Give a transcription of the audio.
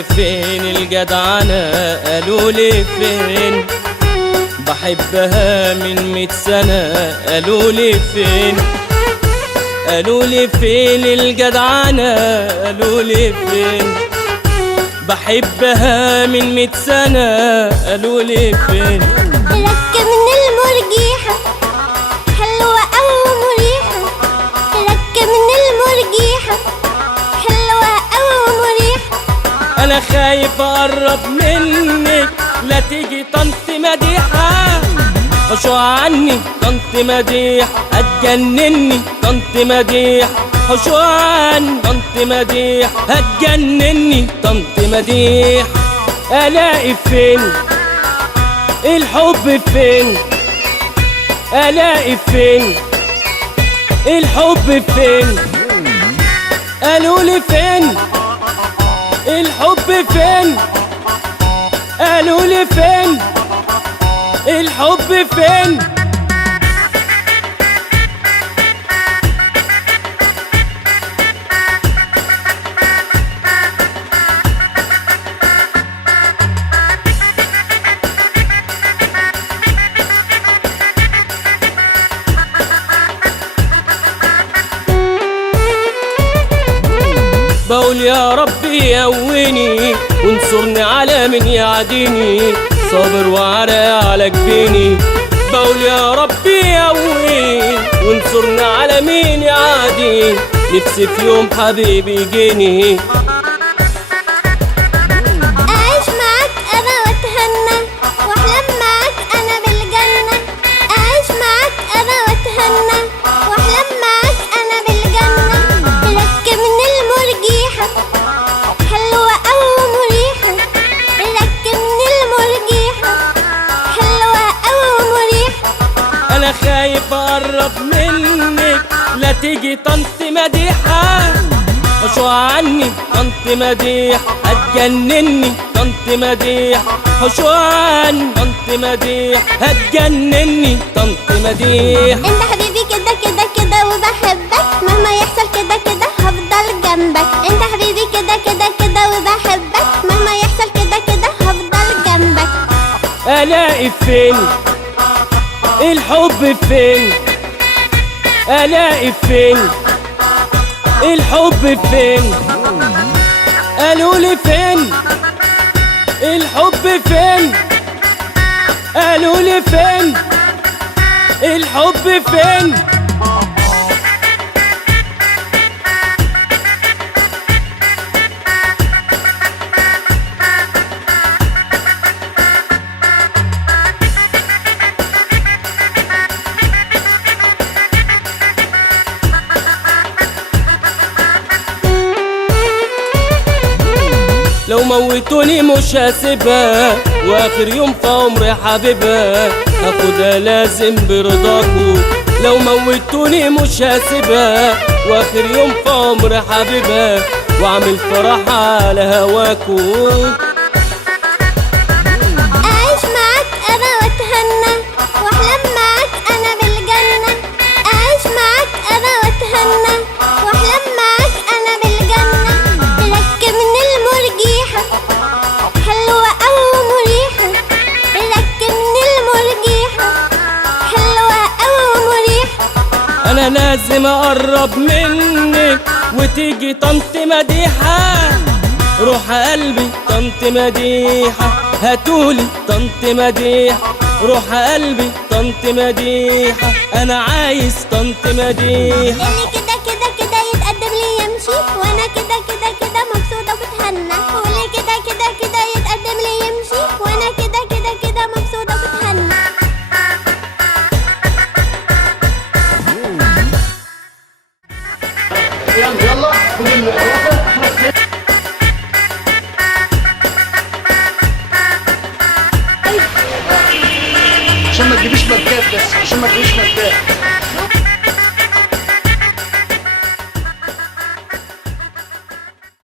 لي فين الجدعنة، قالوا لي فين بحبها من 100 سنة، قالوا لي فين، قالوا لي فين الجدعنة، قالوا لي فين بحبها من 100 سنة، قالوا لي فين. ركب من المرجيحة حلوة أو مريحة، ركب من المرجيحة حلوة أو مريحة. أنا خايف أقرب منك لا تيجي طنط مديحة، حشوا عني طنط مديح هتجنني، طنط مديح حشوا عني طنط مديح هتجنني، طنط مديح. ألاقي فين الحب فين، ألاقي فين الحب فين، قالوا لي فين الحب فين، قالوا لي فين الحب فين. بقول يا ربي يقويني وانصرني على من يعاديني، صابر وعرق على جبيني. بقول يا ربي يقويني وانصرني على مين يعاديني، نفسي في يوم حبيبي يجيني. أعيش معاك أنا وأتهنى وأحلم معاك أنا بالجنة، أعيش معاك أنا وأتهنى وأحلم معاك أنا بالجنة. ركب من المرجيحة حلوة أو مريحة، ركب من المرجيحة حلوة أو مريحة. أنا خايف أقرب منك لا تيجي طنط مديحة، حشوا عني طنط مديح هتجنني، طنط مديح حشوا عني طنط مديح هتجنني، طنط مديح. انت حبيبي كده كده كده وبحبك، مهما يحصل كده كده هفضل جنبك. انت حبيبي كده كده كده وبحبك، مهما يحصل كده كده هفضل جنبك. ألاقي فين الحب فين، ألاقي فين الحب فين، قالوا لي فين الحب فين، قالوا لي فين الحب فين. لو موتوني مش هسيبها، واخر يوم في عمري حبيبها هاخدها لازم برضاكو. لو موتوني مش هسيبها، واخر يوم في عمري حبيبها واعمل فرح على هواكو. أعيش معاك أنا وأتهنى وأحلم معاك أنا بالجنة، أعيش معاك أنا وأتهنى وأحلم معاك أنا بالجنة. ركب من المرجيحة حلوة أو مريحة، ركب من المرجيحة حلوة أو مريحة. أنا لازم أقرب منك وتيجي طنط مديحة، روح قلبي طنط مديحة هاتولي طنط مديحة، روح قلبي طنط مديحة أنا عايز طنط مديحة. اللي كده كده كده يتقدم لي يمشي، وأنا كده كده كده مبسوطة وبتهنى. واللي كده كده كده يتقدم لي يمشي، وأنا كده كده كده مبسوطة وبتهنى. يلا خد الوقفة عشان ما تجيبيش مادات، بس عشان ما تجيبيش مادات.